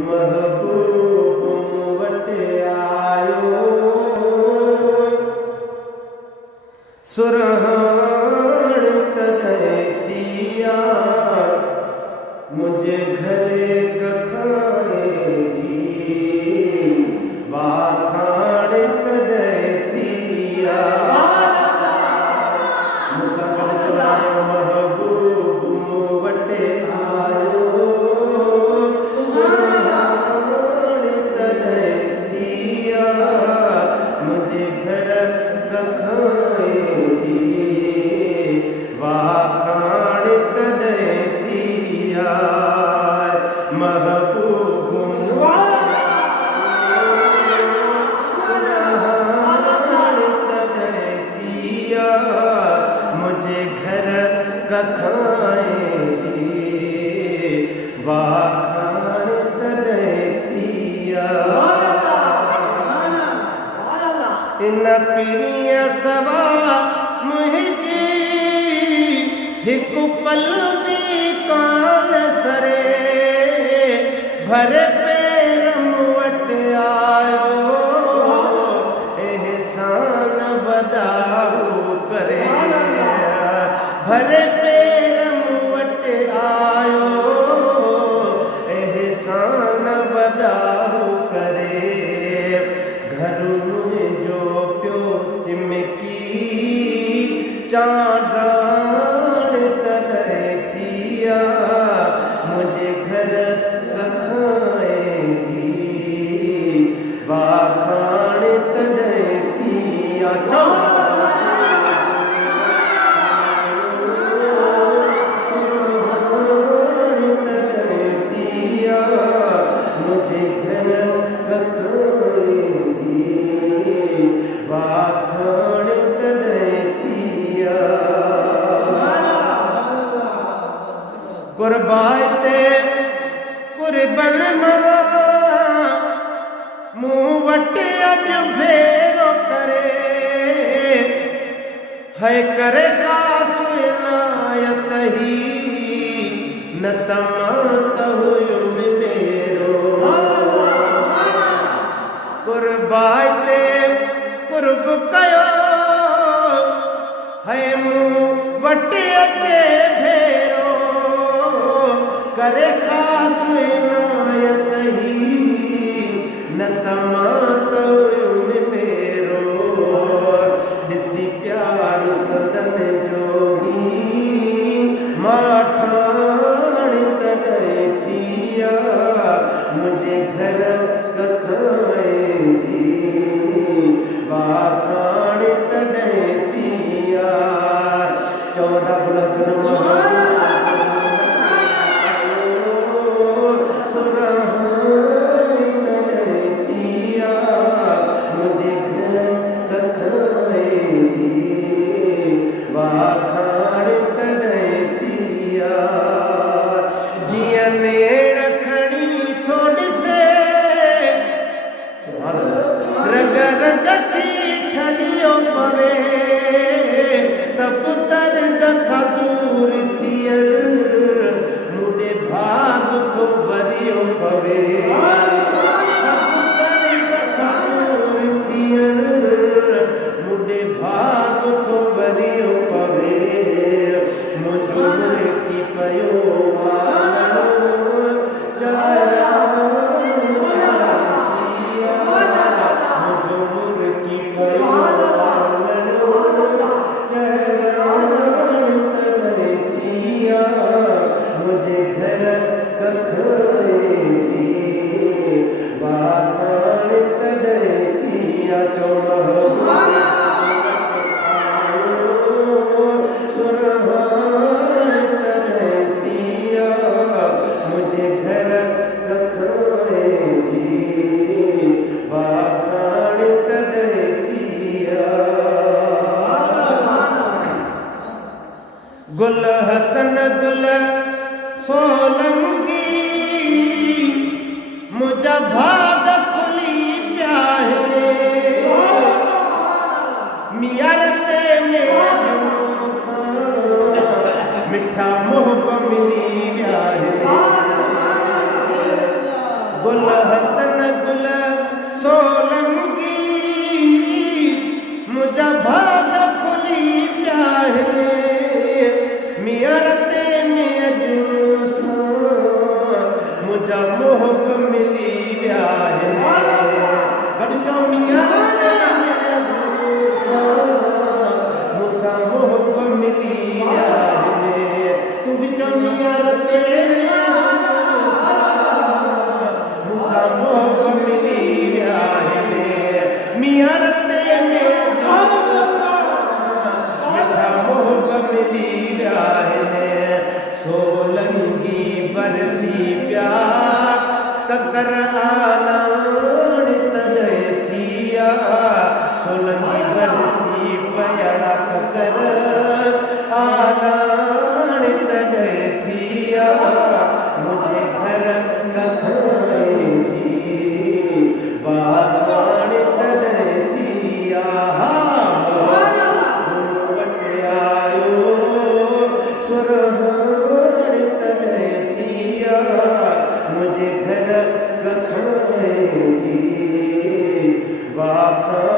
महबूब what आयो सुरहाण तॾहिं थिया मुझे घरे कखाणे जी वाखाण तॾहिं थिया मूंसां गॾु चवरायो महबूब मूं वटि आयो सुरहाण तॾहिं थिया मुझे घर कखाणे जी वाखाण तॾहिं थिया महबूब तॾहिं थिया मुझे घर कखाणे जी वाखाण तॾहिं थिया इन पीढ़ीअ सवा मुंहिंजी हिकु पल बि कान सरे भर पेर मूं वटि आयो एहसान वॾाओ करे भर पेर मूं वटि आयो एहसान वॾाओ करे घर मुंहिंजो पियो चिमकी चांडाण तॾहिं थिया मुंहिंजे घर कखाणे जी वाखाण तॾहिं थिया तॾहिं थिया मुंहिंजे घर कखाणे जी वाखाण तॾहिं थिया कुर्बाए ते कुर्बन मूं वटि अॼु भेरो करे है करे ख़ासि इनायत ही न तमात हुयुमि मेरो कुर्बाए ते कुर्ब कयो है मूं वटि अचे भेरो करे ख़ासि इनायत ही न तमात हुयुमि मेरो ॾिसी प्यार सदन जो ही माठाण तॾहिं थिया मुंहिंजे घर कखाणे जी वाखाण तॾहिं थिया 14 बुलसन वाखाण तॾहिं थिया जीअं नेण खणी थो ॾिसे रग रग थी ठॻियो पवे सभु दर्द था दूर थियनि मूंॾे भाग थो भरियो पवे सभु दर्द था दूर थियनि मूंॾे भाग थो भरियो पवे मुंहिंजो की पियो मुझे घर कखाणे जी वाखाण तॾहिं थिया सुरहाण तॾहिं थिया मुझे घर कखाणे जी वाखाण तॾहिं थिया गुल हसन गुल सोलंगी मुंहिंजा भाग खुली पिया आहिनि मियारते में मिठा मोहब मिली विया आहिनि गुल हसन गुल सोलंकी मुझा भाग खुली प्याहे मियां रते में जुनूसा मुझा मोहब मिली व्याहे गॾिजो मियां रते में जुनूसा मुसा मोहब मिली व्याहे तू बिचो मियां रते मुसा मोहब मिली व्याहे मियां रते में मिठा मोहब मिली व्याहे सोलंगी बरसी प्यार ककर आलान तॾहिं थिया सोलंगी बरसी पयड़ा ककर आलान तॾहिं थिया मुझे घर कखाई थी वाखान तॾहिं थिया सुरहान तॾहिं थिया मुझे घर कखाई थी वाखान